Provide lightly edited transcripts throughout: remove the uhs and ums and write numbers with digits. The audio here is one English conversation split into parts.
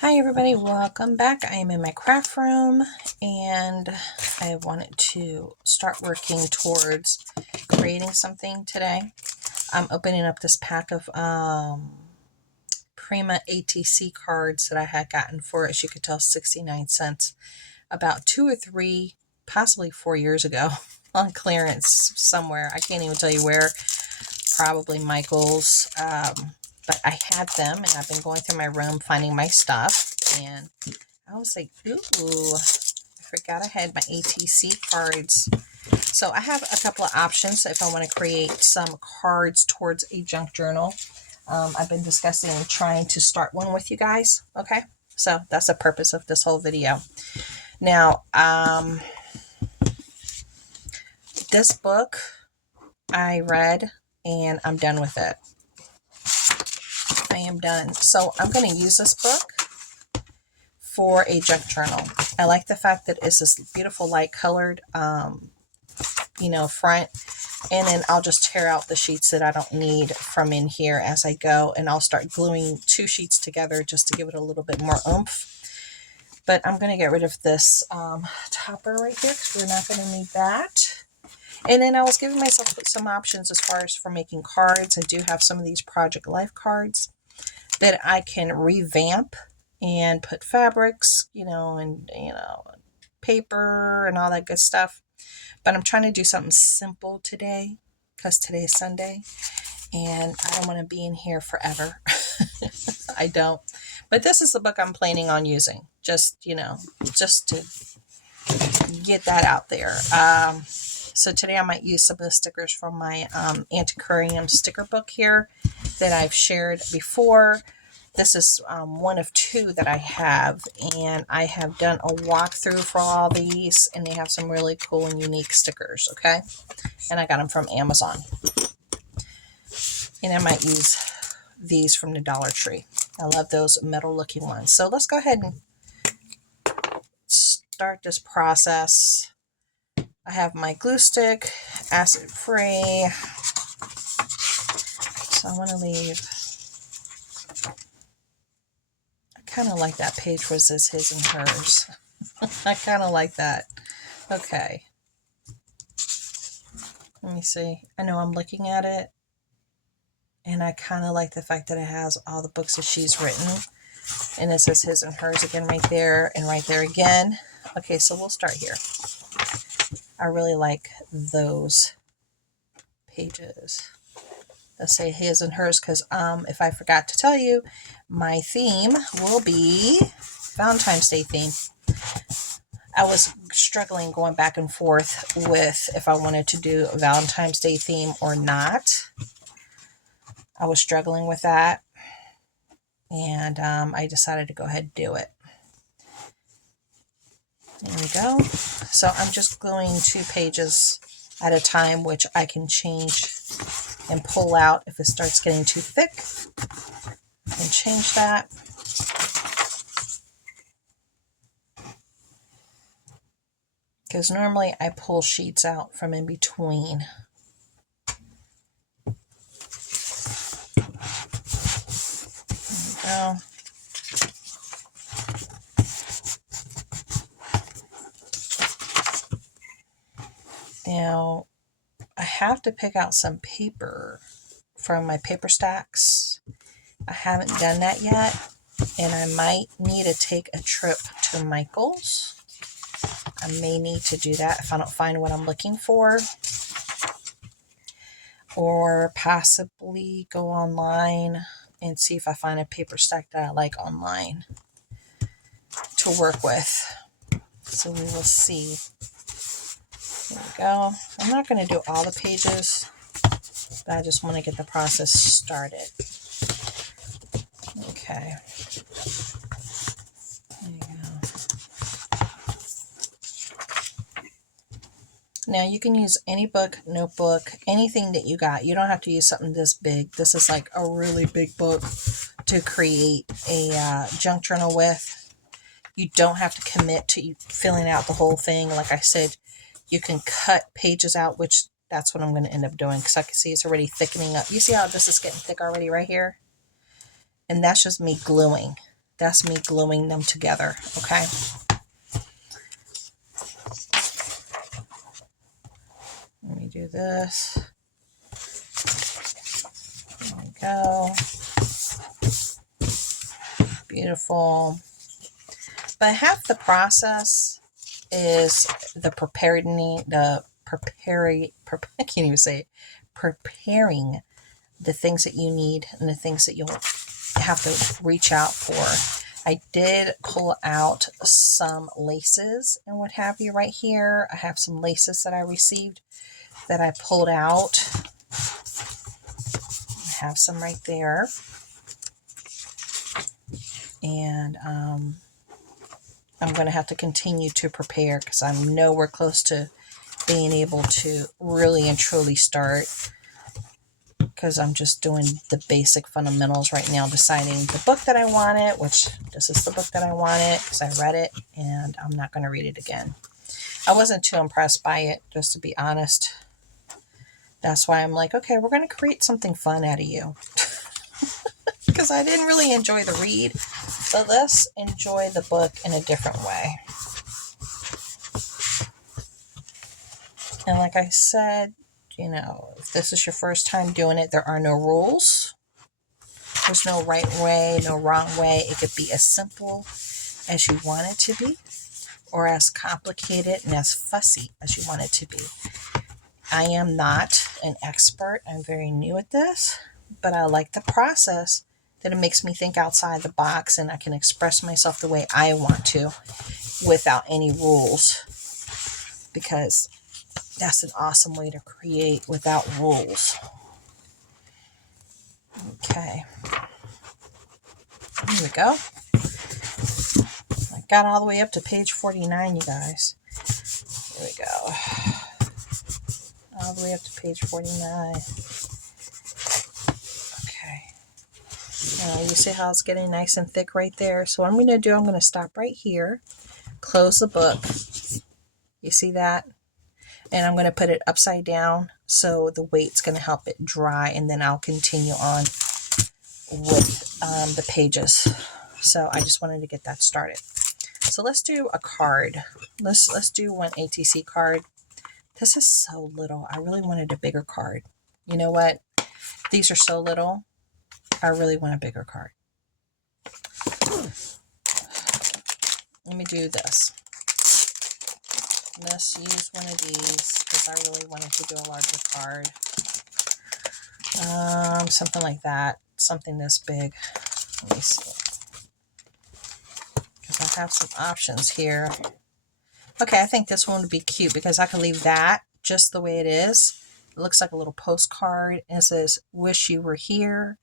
Hi everybody, welcome back. I am in my craft room and I wanted to start working towards creating something today. I'm opening up this pack of Prima ATC cards that I had gotten for, as you could tell, 69 cents about 2 or 3, possibly 4 years ago on clearance somewhere. I can't even tell you where, probably Michael's. But I had them and I've been going through my room finding my stuff, and I was like, ooh, I forgot I had my ATC cards. So I have a couple of options if I want to create some cards towards a junk journal. I've been discussing trying to start one with you guys. Okay, so that's the purpose of this whole video. Now, this book I read and I'm done with it. I am done. So I'm going to use this book for a junk journal. I like the fact that it's this beautiful light colored, front. And then I'll just tear out the sheets that I don't need from in here as I go. And I'll start gluing 2 sheets together just to give it a little bit more oomph. But I'm going to get rid of this topper right there because we're not going to need that. And then I was giving myself some options as far as for making cards. I do have some of these Project Life cards that I can revamp and put fabrics, and paper and all that good stuff. But I'm trying to do something simple today because today is Sunday and I don't want to be in here forever. I don't. But this is the book I'm planning on using. Just to get that out there. So today I might use some of the stickers from my Antiquarium sticker book here that I've shared before. This is one of 2 that I have, and I have done a walkthrough for all these, and they have some really cool and unique stickers, okay? And I got them from Amazon. And I might use these from the Dollar Tree. I love those metal-looking ones. So let's go ahead and start this process. I have my glue stick, acid-free. So I want to leave. I kind of like that page where it says his and hers. I kind of like that. Okay. Let me see. I know I'm looking at it. And I kind of like the fact that it has all the books that she's written. And it says his and hers again right there and right there again. Okay, so we'll start here. I really like those pages that say his and hers because if I forgot to tell you, my theme will be Valentine's Day theme. I was struggling going back and forth with if I wanted to do a Valentine's Day theme or not. I was struggling with that, and I decided to go ahead and do it. There we go. So I'm just gluing 2 pages at a time, which I can change and pull out if it starts getting too thick. I can change that. Because normally I pull sheets out from in between. There we go. Now, I have to pick out some paper from my paper stacks. I haven't done that yet, and I might need to take a trip to Michael's. I may need to do that if I don't find what I'm looking for, or possibly go online and see if I find a paper stack that I like online to work with. So we will see. There we go. I'm not going to do all the pages, but I just want to get the process started. Okay. There you go. Now you can use any book, notebook, anything that you got. You don't have to use something this big. This is like a really big book to create a junk journal with. You don't have to commit to filling out the whole thing. Like I said, you can cut pages out, which that's what I'm going to end up doing because I can see it's already thickening up. You see how this is getting thick already right here? And that's just me gluing. That's me gluing them together, okay? Let me do this. There we go. Beautiful. But half the process is the I can't even say it, preparing the things that you need and the things that you'll have to reach out for. I did pull out some laces and what have you right here. I have some laces that I received that I pulled out. I have some right there. And I'm going to have to continue to prepare because I'm nowhere close to being able to really and truly start, because I'm just doing the basic fundamentals right now, deciding the book that I wanted, which this is the book that I wanted because I read it and I'm not going to read it again. I wasn't too impressed by it, just to be honest. That's why I'm like, okay, we're going to create something fun out of you. Because I didn't really enjoy the read. So let's enjoy the book in a different way. And like I said, if this is your first time doing it, there are no rules. There's no right way, no wrong way. It could be as simple as you want it to be, or as complicated and as fussy as you want it to be. I am not an expert. I'm very new at this, but I like the process that it makes me think outside the box and I can express myself the way I want to without any rules, because that's an awesome way to create without rules. Okay. Here we go. I got all the way up to page 49, you guys. Here we go. All the way up to page 49. Okay. You see how it's getting nice and thick right there? So what I'm going to do, I'm going to stop right here, close the book. You see that? And I'm going to put it upside down so the weight's going to help it dry, and then I'll continue on with the pages. So I just wanted to get that started. So let's do a card. Let's do one ATC card. This is so little. I really wanted a bigger card. You know what? These are so little. I really want a bigger card. Let me do this. Let's use one of these because I really wanted to do a larger card. Something like that. Something this big. Let me see. Because I have some options here. Okay, I think this one would be cute because I can leave that just the way it is. It looks like a little postcard and it says, "Wish you were here."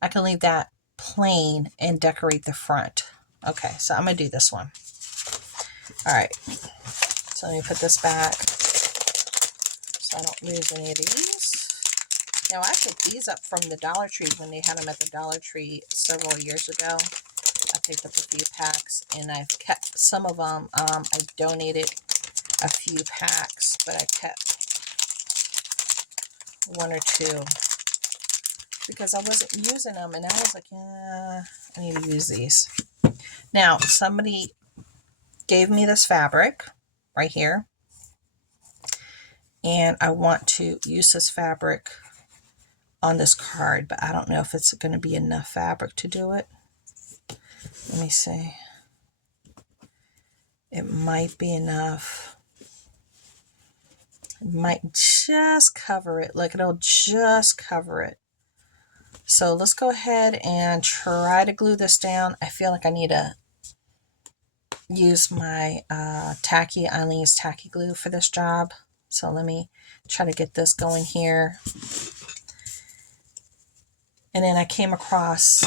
I can leave that plain and decorate the front. Okay, so I'm going to do this one. All right. So let me put this back so I don't lose any of these. Now, I picked these up from the Dollar Tree when they had them at the Dollar Tree several years ago. I picked up a few packs, and I've kept some of them. I donated a few packs, but I kept one or two because I wasn't using them, and I was like, yeah, I need to use these. Now, somebody gave me this fabric right here, and I want to use this fabric on this card, but I don't know if it's going to be enough fabric to do it. Let me see. It might be enough. It might just cover it. Look, it'll just cover it. So let's go ahead and try to glue this down. I feel like I need to use my Onlyinmydreams tacky glue for this job. So let me try to get this going here. And then I came across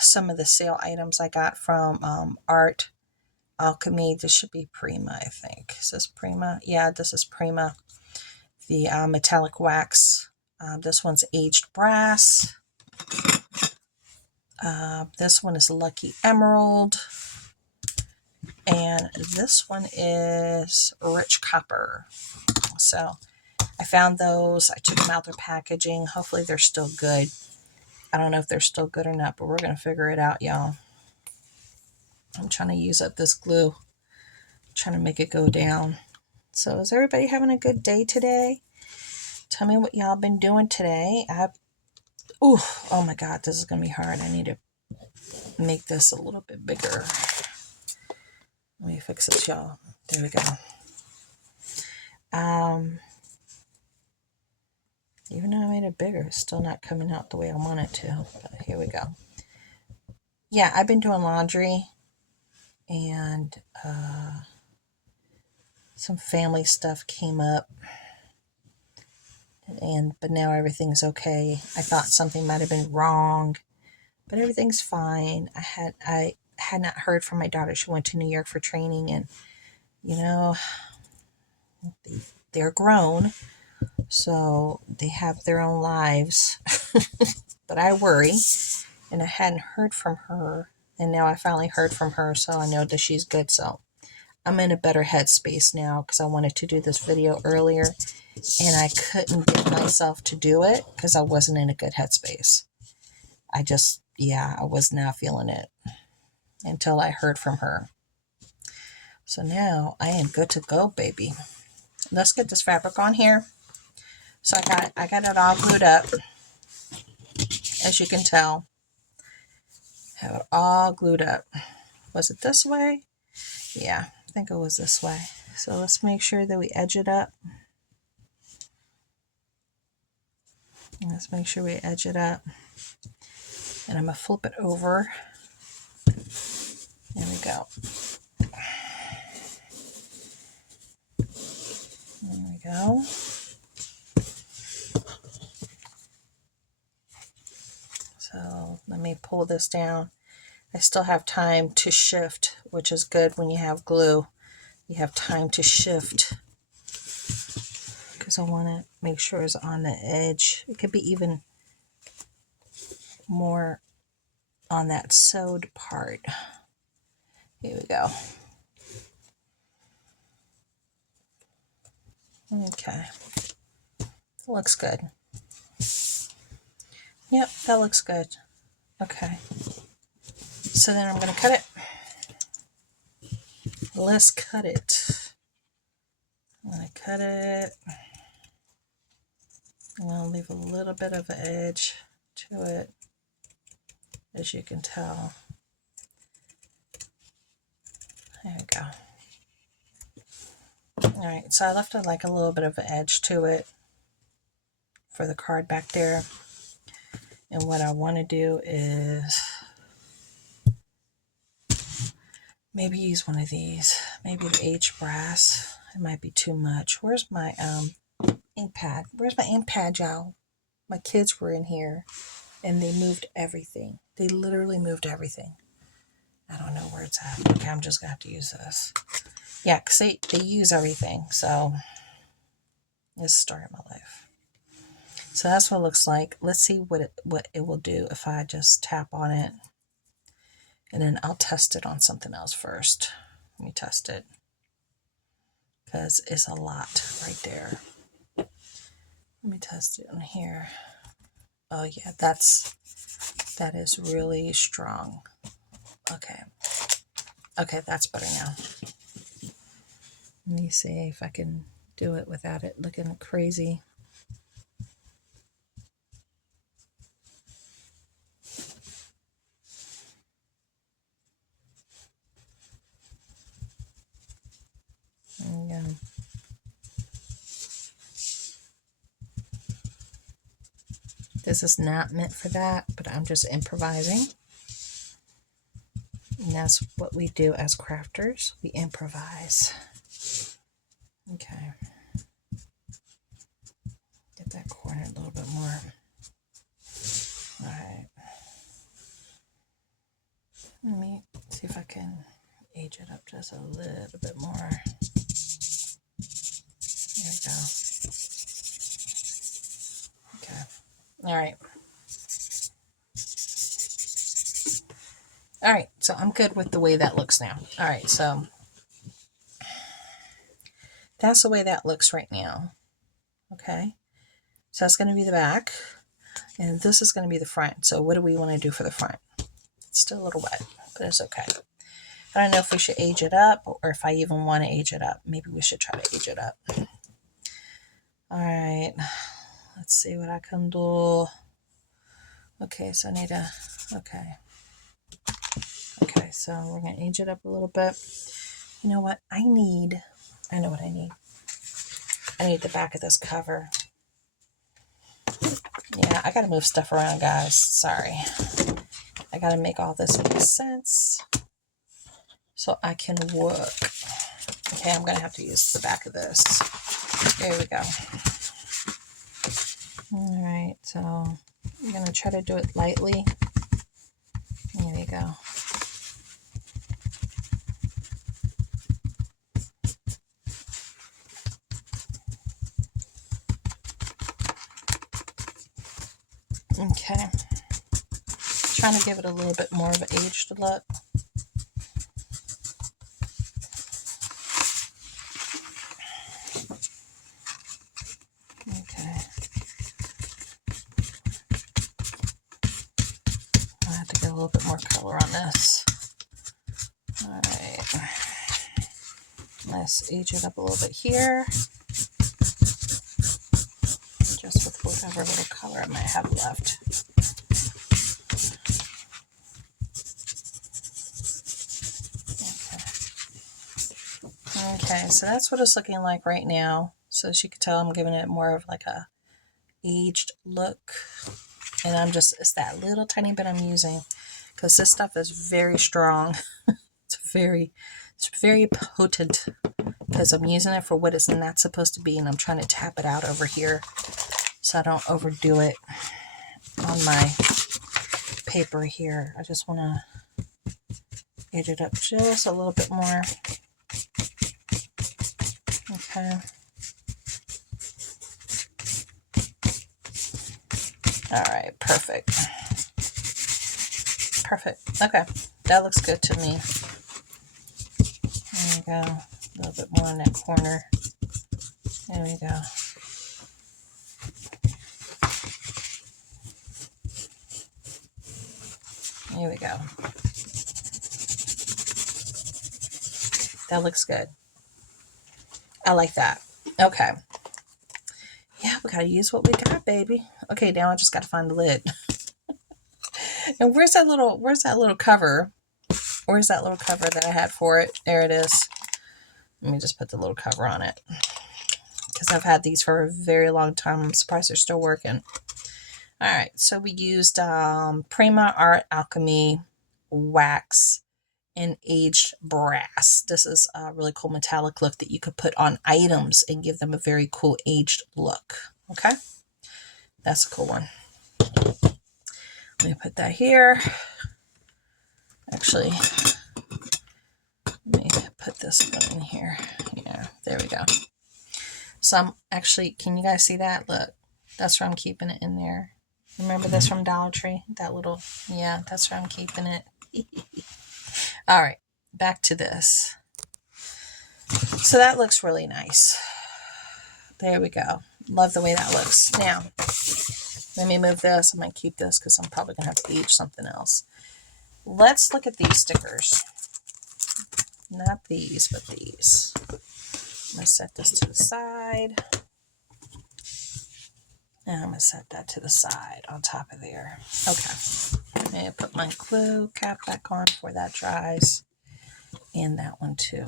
some of the sale items I got from Art Alchemy. This should be Prima, I think. Is this Prima? Yeah, this is Prima. The metallic wax. This one's aged brass. This one is Lucky Emerald. And this one is Rich Copper. So I found those. I took them out their packaging. Hopefully they're still good. I don't know if they're still good or not, but we're going to figure it out, y'all. I'm trying to use up this glue, trying to make it go down. So is everybody having a good day today? Tell me what y'all been doing today. Oh my God, this is going to be hard. I need to make this a little bit bigger. Let me fix this, y'all. There we go. Even though I made it bigger, it's still not coming out the way I want it to. But here we go. Yeah, I've been doing laundry and some family stuff came up. But now everything's okay. I thought something might have been wrong, but everything's fine. I had not heard from my daughter. She went to New York for training, and you know, they're grown, so they have their own lives. But I worry, and I hadn't heard from her, and now I finally heard from her, so I know that she's good. So I'm in a better headspace now because I wanted to do this video earlier, and I couldn't get myself to do it because I wasn't in a good headspace. I was not feeling it until I heard from her. So now I am good to go, baby. Let's get this fabric on here. So I got it all glued up, as you can tell. Have it all glued up. Was it this way? Yeah, I think it was this way. So let's make sure that we edge it up. Let's make sure we edge it up. And I'm going to flip it over. There we go. There we go. So let me pull this down. I still have time to shift, which is good when you have glue. You have time to shift because I want to make sure it's on the edge. It could be even more on that sewed part. Here we go. Okay. That looks good. Yep, that looks good. Okay. So then I'm going to cut it. Let's cut it. I'm going to cut it. I'm going to leave a little bit of an edge to it, as you can tell. There we go. All right, so I left it like a little bit of an edge to it for the card back there. And what I want to do is maybe use one of these, maybe the H brass. It might be too much. Where's my ink pad? Where's my ink pad, y'all? My kids were in here and they moved everything. They literally moved everything. I don't know where it's at. Okay, I'm just gonna have to use this. Yeah, because they use everything. So this is the story of my life. So that's what it looks like. Let's see what it will do if I just tap on it. And then I'll test it on something else first. Let me test it. Because it's a lot right there. Let me test it on here. Oh yeah, that is really strong. Okay. Okay, that's better now. Let me see if I can do it without it looking crazy. There we go. This is not meant for that, but I'm just improvising. And that's what we do as crafters. We improvise. Okay. Get that corner a little bit more. All right. Let me see if I can age it up just a little bit more. There we go. Okay. All right. All right. So I'm good with the way that looks now. All right. So that's the way that looks right now. Okay. So that's going to be the back. And this is going to be the front. So what do we want to do for the front? It's still a little wet, but it's okay. I don't know if we should age it up or if I even want to age it up. Maybe we should try to age it up. All right, let's see what I can do. Okay, so I need to, okay, so we're going to age it up a little bit. You know what? I know what I need. I need the back of this cover. Yeah, I got to move stuff around, guys. Sorry. I got to make all this make sense so I can work. Okay, I'm going to have to use the back of this. There we go. All right, so I'm going to try to do it lightly. There we go. Okay. Trying to give it a little bit more of an aged look. Okay. I have to get a little bit more color on this. All right. Let's age it up a little bit here. Just with whatever little color I might have left. Okay, so that's what it's looking like right now. So as you can tell, I'm giving it more of like a aged look. And it's that little tiny bit I'm using because this stuff is very strong. It's very potent because I'm using it for what it's not supposed to be, and I'm trying to tap it out over here so I don't overdo it on my paper here. I just want to age it up just a little bit more. Okay. All right, perfect. Perfect. Okay, that looks good to me. There we go. A little bit more in that corner. There we go. There we go. That looks good. I like that. Okay. Yeah, we gotta use what we got, baby. Okay, now I just gotta find the lid. And where's that little cover? Where's that little cover that I had for it? There it is. Let me just put the little cover on it. Because I've had these for a very long time. I'm surprised they're still working. Alright, so we used Prima Art Alchemy wax and aged brass. This is a really cool metallic look that you could put on items and give them a very cool aged look. Okay, that's a cool one. Let me put that here. Actually, let me put this one in here. Yeah, there we go. So I'm actually, can you guys see that? Look, that's where I'm keeping it in there. Remember this from Dollar Tree? That little, yeah, that's where I'm keeping it. All right, back to this. So that looks really nice. There we go. Love the way that looks. Now, let me move this. I might keep this because I'm probably going to have to age something else. Let's look at these stickers. Not these, but these. I'm going to set this to the side. And I'm going to set that to the side on top of there. Okay. I'm going to put my glue cap back on before that dries. And that one too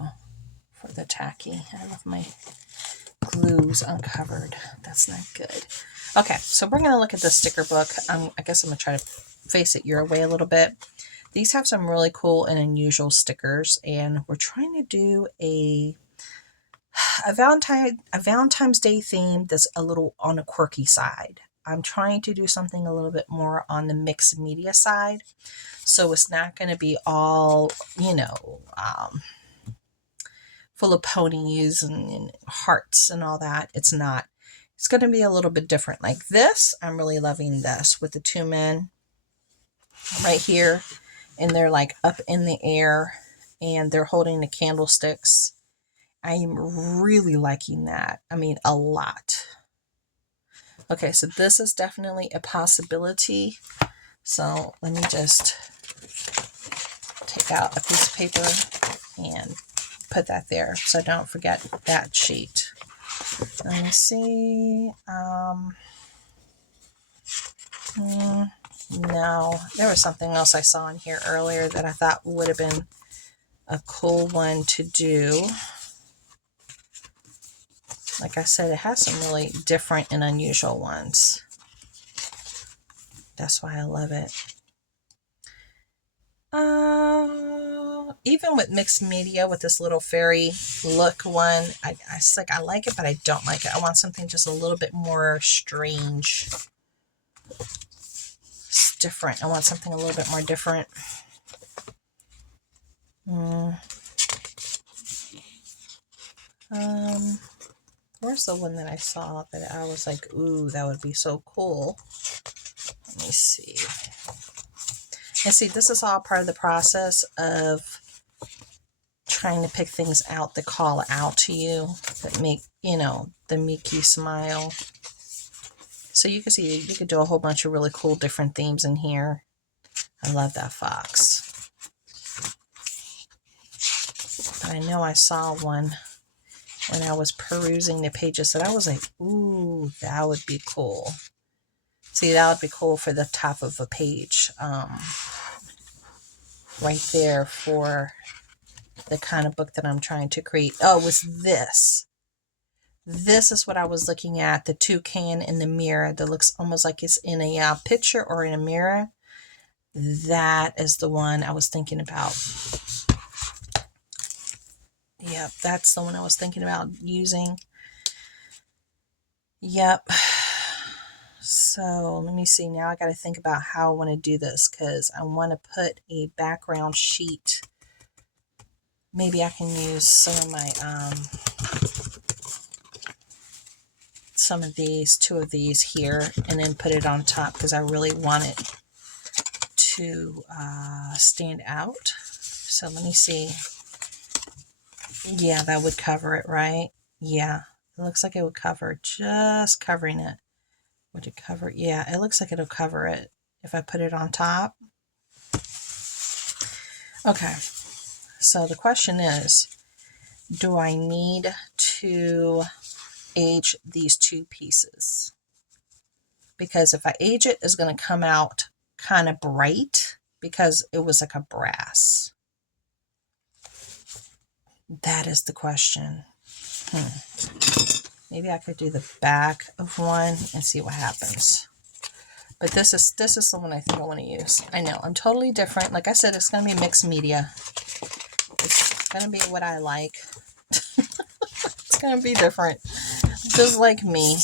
for the tacky. I love my glues uncovered. That's not good. Okay, so we're going to look at the sticker book. I guess I'm going to try to face it your way a little bit. These have some really cool and unusual stickers, and we're trying to do a Valentine's Day theme that's a little on a quirky side. I'm trying to do something a little bit more on the mixed media side, so it's not going to be all, full of ponies and hearts and all that. It's not. It's going to be a little bit different. Like this, I'm really loving this with the two men right here, and they're like up in the air and they're holding the candlesticks. I'm really liking that. I mean, a lot. Okay, so this is definitely a possibility. So let me just take take out a piece of paper and put that there so I don't forget that sheet. Let me see. No, there was something else I saw in here earlier that I thought would have been a cool one to do. Like I said, it has some really different and unusual ones. That's why I love it. Even with mixed media, with this little fairy look one, I like it, but I don't like it. I want something just a little bit more strange. It's different. I want something a little bit more different. Where's the one that I saw that I was like, ooh, that would be so cool? Let me see. And see, this is all part of the process of trying to pick things out that call out to you, that make, that make you smile. So you can see, you could do a whole bunch of really cool different themes in here. I love that fox. But I know I saw one when I was perusing the pages that I was like, ooh, that would be cool. See, that would be cool for the top of a page. Right there for the kind of book that I'm trying to create. Oh, it was this. This is what I was looking at, the toucan in the mirror that looks almost like it's in a picture or in a mirror. That is the one I was thinking about. Yep, that's the one I was thinking about using. Yep. So let me see. Now I got to think about how I want to do this, because I want to put a background sheet. Maybe I can use some of my, two of these here, and then put it on top, because I really want it to stand out. So let me see. Yeah, that would cover it, right? Yeah, it looks like it would cover, just covering it. Would it cover? Yeah, it looks like it'll cover it if I put it on top. Okay, so the question is, do I need to age these two pieces? Because if I age it, it's going to come out kind of bright because it was like a brass. That is the question. Maybe I could do the back of one and see what happens. But this is the one I think I want to use. I know, I'm totally different. Like I said, it's going to be mixed media. It's going to be what I like. It's going to be different. Just like me.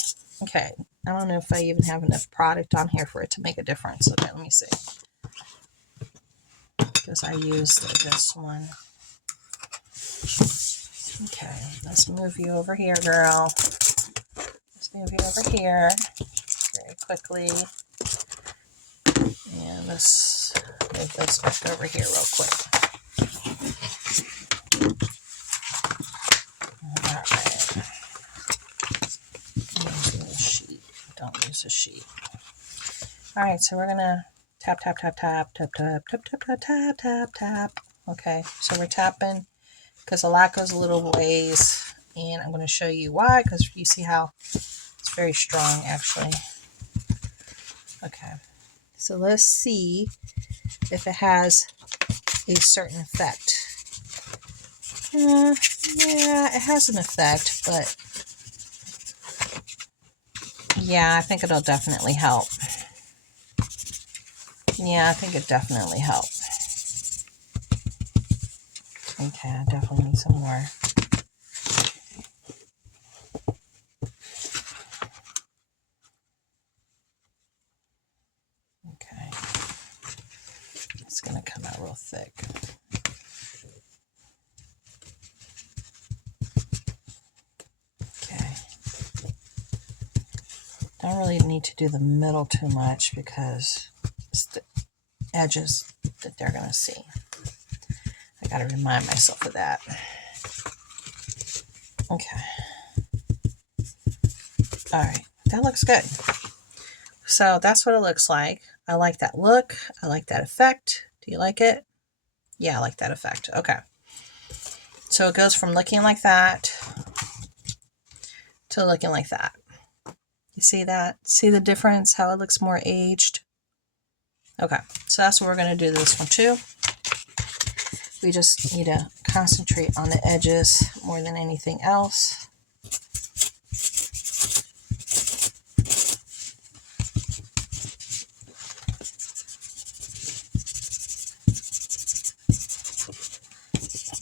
Okay, I don't know if I even have enough product on here for it to make a difference. Okay, let me see. Because I used this one. Okay, let's move you over here, girl. Let's move you over here very quickly. And let's move this back over here real quick. Alright. Use a sheet. Don't use a sheet. Alright, so we're gonna tap, tap, tap, tap, tap, tap, tap, tap, tap, tap, tap, tap. Okay, so we're tapping because the lot goes a little ways, and I'm going to show you why, because you see how it's very strong actually. Okay, so let's see if it has a certain effect. Yeah, it has an effect, but yeah, I think it'll definitely help. Yeah, I think it definitely helped. Okay, I definitely need some more. Okay. It's going to come out real thick. Okay. Don't really need to do the middle too much because it's the edges that they're going to see. I got to remind myself of that. Okay. All right. That looks good. So that's what it looks like. I like that look. I like that effect. Do you like it? Yeah, I like that effect. Okay. So it goes from looking like that to looking like that. You see that? See the difference? How it looks more aged? Okay, so that's what we're going to do this one too. We just need to concentrate on the edges more than anything else.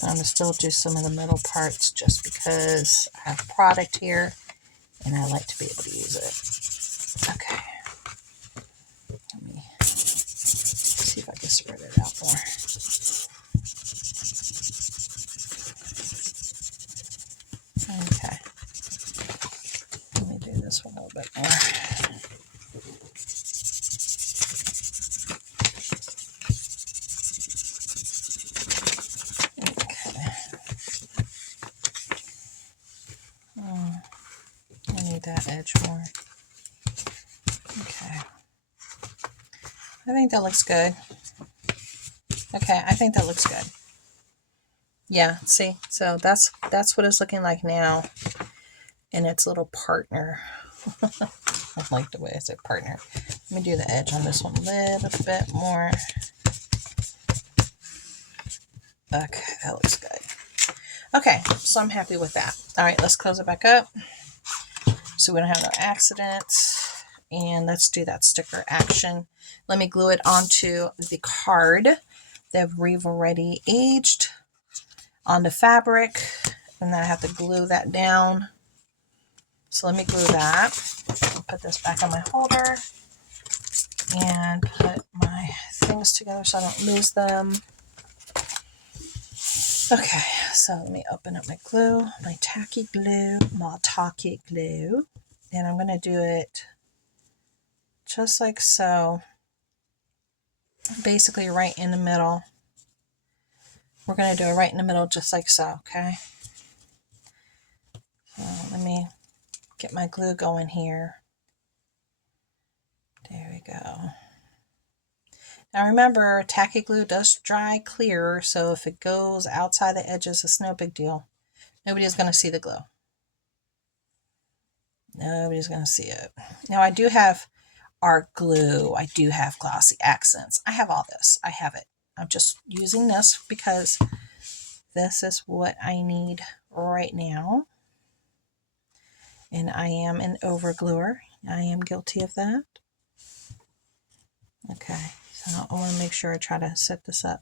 I'm going to still do some of the middle parts just because I have product here and I like to be able to use it. Okay. Let me see if I can spread it out more. Okay. Let me do this one a little bit more. I need that edge more. Okay. I think that looks good. Okay, I think that looks good. Yeah, see? So that's what it's looking like now. And its little partner. I like the way I said partner. Let me do the edge on this one a little bit more. Okay, that looks good. Okay, so I'm happy with that. All right, let's close it back up so we don't have no accidents. And let's do that sticker action. Let me glue it onto the card that we've already aged on the fabric. And then I have to glue that down. So let me glue that. I'll put this back on my holder and put my things together so I don't lose them. Okay, so let me open up my glue, my tacky glue, and I'm going to do it just like so, basically right in the middle. We're going to do it right in the middle just like so, okay? So let me get my glue going here. There we go. Now remember, tacky glue does dry clear, so if it goes outside the edges, it's no big deal. Nobody's going to see the glue. Nobody's going to see it. Now I do have art glue. I do have glossy accents. I have all this. I have it. I'm just using this because this is what I need right now. And I am an overgluer. I am guilty of that. Okay, so I want to make sure I try to set this up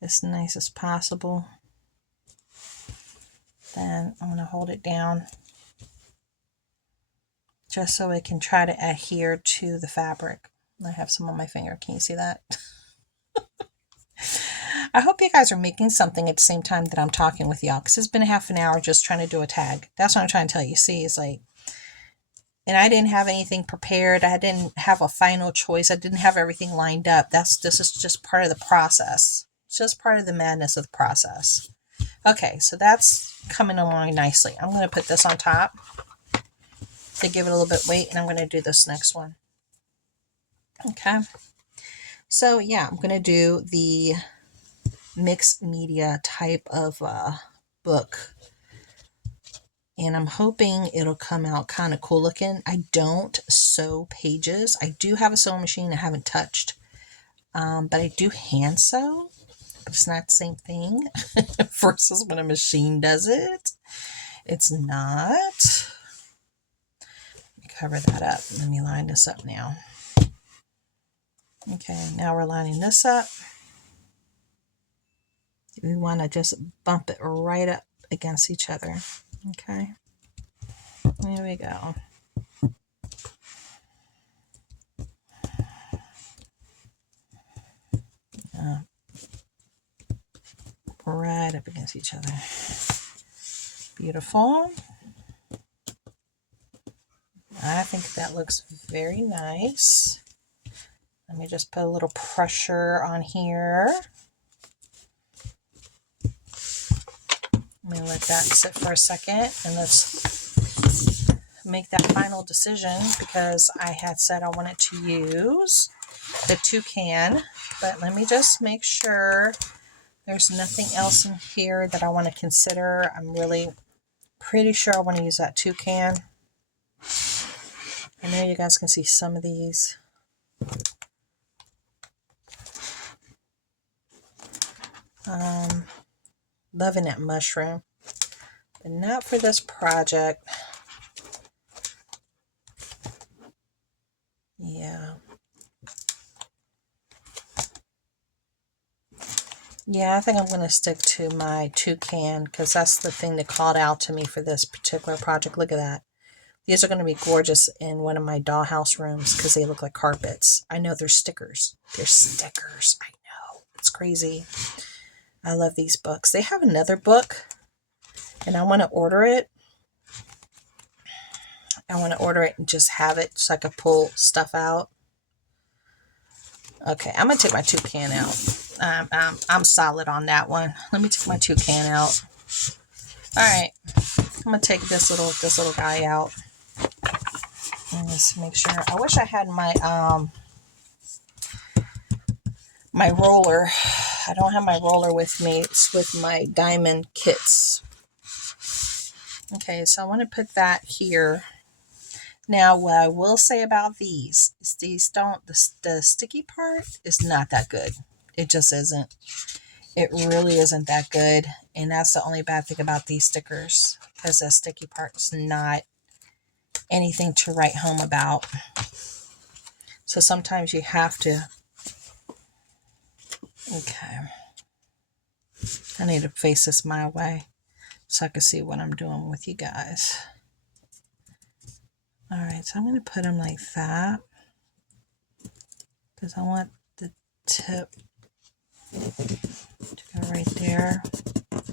as nice as possible. Then I'm going to hold it down just so it can try to adhere to the fabric. I have some on my finger. Can you see that? I hope you guys are making something at the same time that I'm talking with y'all, because it's been a half an hour just trying to do a tag. That's what I'm trying to tell you. See, it's like, and I didn't have anything prepared. I didn't have a final choice. I didn't have everything lined up. This is just part of the process. It's just part of the madness of the process. Okay, so that's coming along nicely. I'm going to put this on top to give it a little bit weight, and I'm going to do this next one. Okay. So yeah, I'm going to do the mixed media type of book. And I'm hoping it'll come out kind of cool looking. I don't sew pages. I do have a sewing machine I haven't touched. But I do hand sew. But it's not the same thing versus when a machine does it. It's not. Let me cover that up. Let me line this up now. Okay, now we're lining this up. We want to just bump it right up against each other. Okay, there we go. Right up against each other. Beautiful. I think that looks very nice. Let me just put a little pressure on here. Let me let that sit for a second, and let's make that final decision, because I had said I wanted to use the toucan, but let me just make sure There's nothing else in here that I want to consider. I'm really pretty sure I want to use that toucan. I know you guys can see some of these. Loving that mushroom, but not for this project. Yeah. Yeah, I think I'm going to stick to my toucan because that's the thing that called out to me for this particular project. Look at that. These are going to be gorgeous in one of my dollhouse rooms because they look like carpets. I know they're stickers. They're stickers. I know. It's crazy. I love these books. They have another book, and I want to order it. I want to order it and just have it so I can pull stuff out. Okay, I'm going to take my toucan out. I'm solid on that one. Let me take my toucan out. All right, I'm going to take this little guy out. Let's make sure. I wish I had my my roller. I don't have my roller with me. It's with my diamond kits. Okay, so I want to put that here. Now, what I will say about these is these don't, the sticky part is not that good. It just isn't. It really isn't that good. And that's the only bad thing about these stickers, because the sticky part is not anything to write home about. So sometimes you have to. Okay. I need to face this my way so I can see what I'm doing with you guys. All right, so I'm going to put them like that because I want the tip to go right there.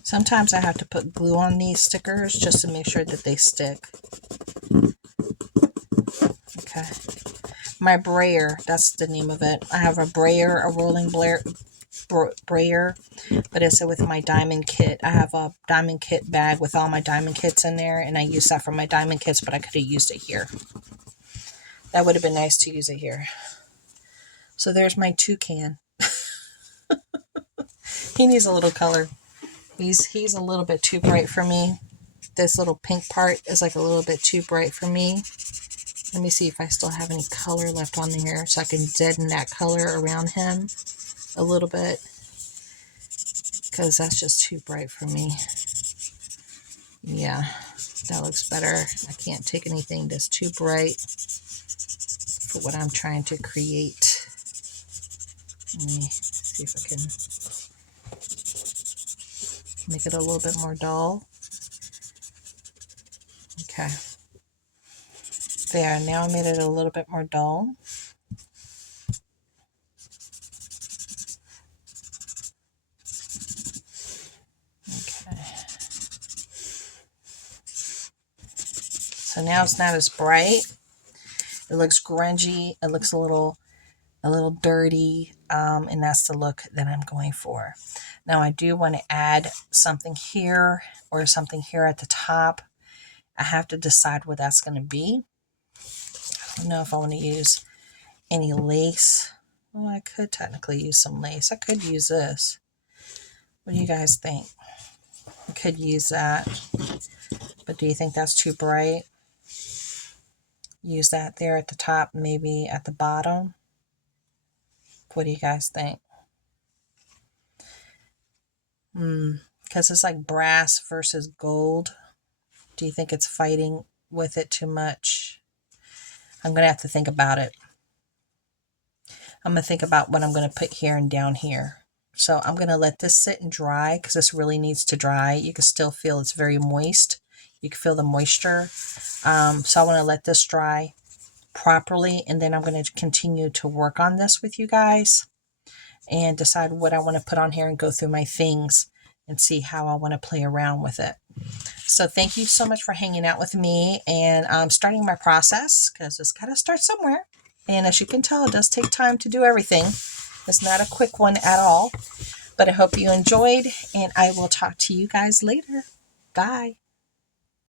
Sometimes I have to put glue on these stickers just to make sure that they stick. Okay. My brayer, that's the name of it. I have a brayer, a rolling brayer, but it's with my diamond kit. I have a diamond kit bag with all my diamond kits in there, and I use that for my diamond kits, but I could have used it here. That would have been nice to use it here. So there's my toucan. He needs a little color. He's a little bit too bright for me. This little pink part is like a little bit too bright for me. Let me see if I still have any color left on here so I can deaden that color around him a little bit, because that's just too bright for me. Yeah, that looks better. I can't take anything that's too bright for what I'm trying to create. Let me see if I can make it a little bit more dull. Okay. There, now I made it a little bit more dull. Okay. So now it's not as bright. It looks grungy. It looks a little dirty, and that's the look that I'm going for. Now I do want to add something here or something here at the top. I have to decide what that's going to be. I don't know if I want to use any lace. Well, I could technically use some lace. I could use this. What do you guys think? I could use that. But do you think that's too bright? Use that there at the top, maybe at the bottom. What do you guys think? Because it's like brass versus gold. Do you think it's fighting with it too much? I'm going to have to think about it. I'm going to think about what I'm going to put here and down here. So I'm going to let this sit and dry because this really needs to dry. You can still feel it's very moist. You can feel the moisture. So I want to let this dry properly, and then I'm going to continue to work on this with you guys and decide what I want to put on here and go through my things and see how I want to play around with it. So thank you so much for hanging out with me and starting my process, because it's got to start somewhere. And as you can tell, it does take time to do everything. It's not a quick one at all, but I hope you enjoyed, and I will talk to you guys later. Bye.